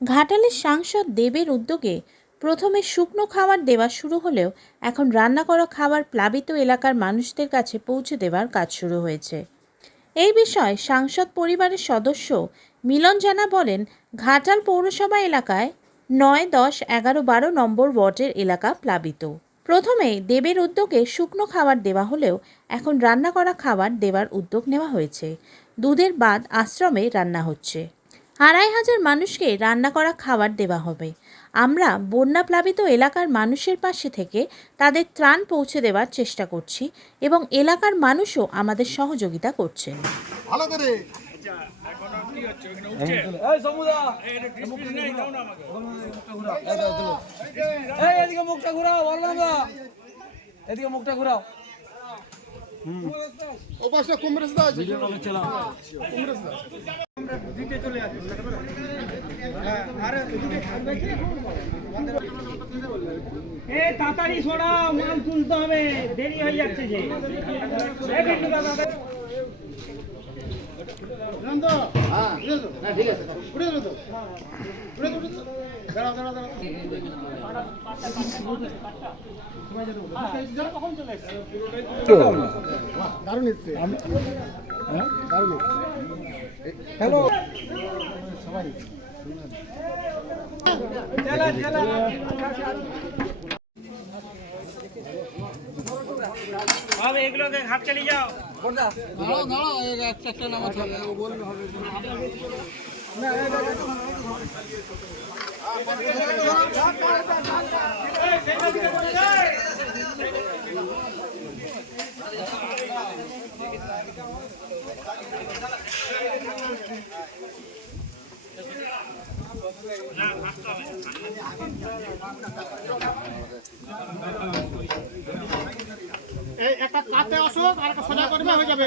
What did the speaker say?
ঘাটালের সাংসদ দেবের উদ্যোগে প্রথমে শুকনো খাবার দেওয়া শুরু হলেও এখন রান্না করা খাবার প্লাবিত এলাকার মানুষদের কাছে পৌঁছে দেওয়ার কাজ শুরু হয়েছে। এই বিষয়ে সাংসদ পরিবারের সদস্য মিলন জানা বলেন, ঘাটাল পৌরসভা এলাকায় 9, 10, 11, 12 নম্বর ওয়ার্ডের এলাকা প্লাবিত। প্রথমে দেবের উদ্যোগে শুকনো খাবার দেওয়া হলেও এখন রান্না করা খাবার দেওয়ার উদ্যোগ নেওয়া হয়েছে। দুধের বাদ আশ্রমে রান্না হচ্ছে। 2,500 মানুষকে রান্না করা খাবার দেওয়া হবে। আমরা বন্যা প্লাবিত এলাকার মানুষের পাশে থেকে তাদের ত্রাণ পৌঁছে দেওয়ার চেষ্টা করছি এবং এলাকার মানুষও আমাদের সহযোগিতা করছেন। তাড়াতাড়ি সরা, মাল তুলতে হবে, দেরি হয়ে যাচ্ছে যে। হ্যালো এগুলোকে ঘাট চালিয়ে যাও। একটা নামাতে হবে। একটা কাতে অসুখ আর সোজা করবে হয়ে যাবে।